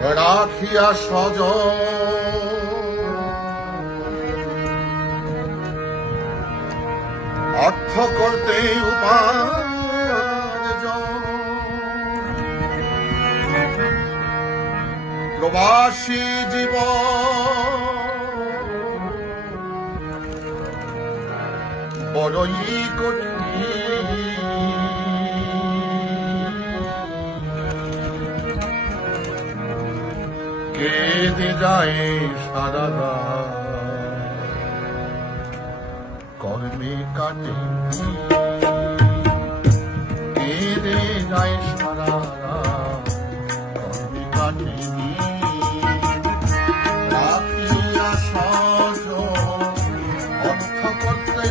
রাখিয়া সজ। অর্থ করতে উপার্জন। প্রবাসী জীব বড়ই কঠিন। যায় সারা কর্মে কাটে কেঁদে যায় সারা কর্মে কাটে অর্থ করতে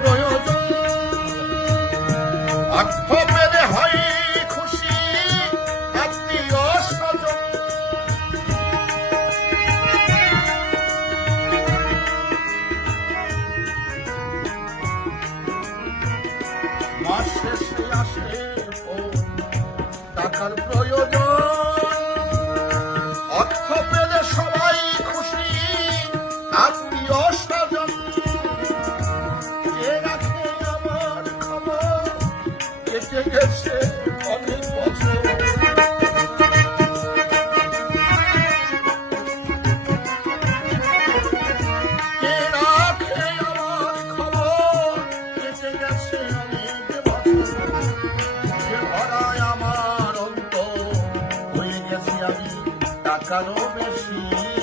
প্রয়োজন। Thank you.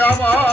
আমার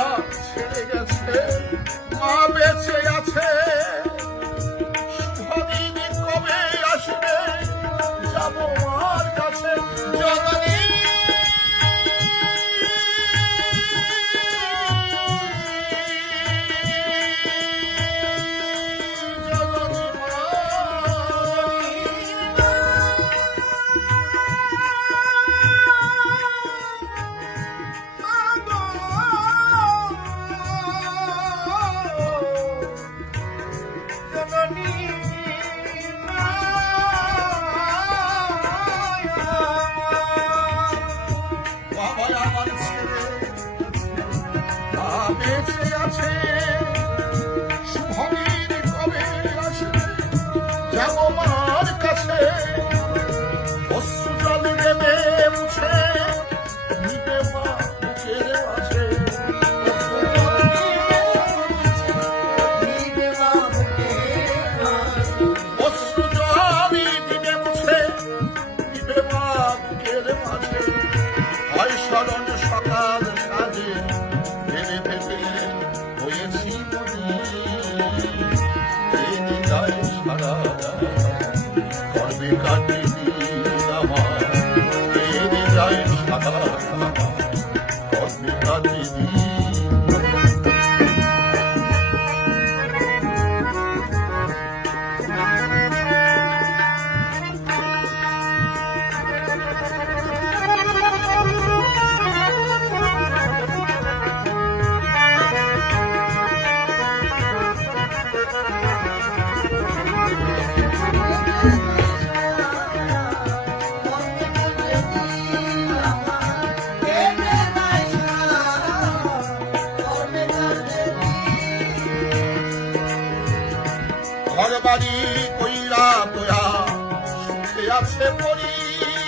আছে পরি।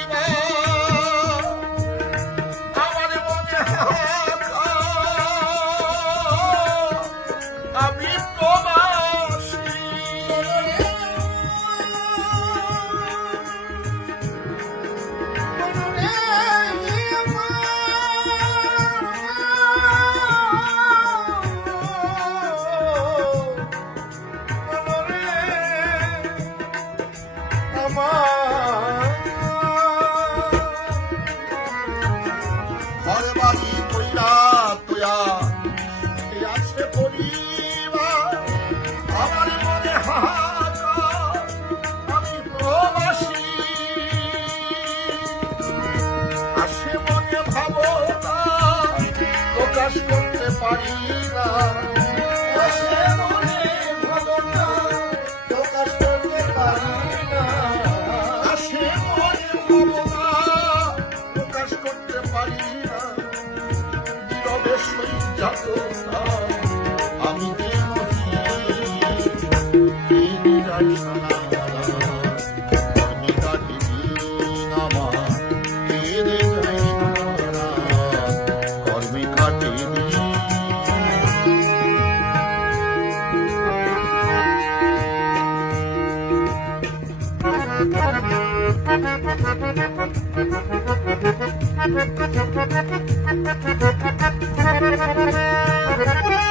heart. Thank you.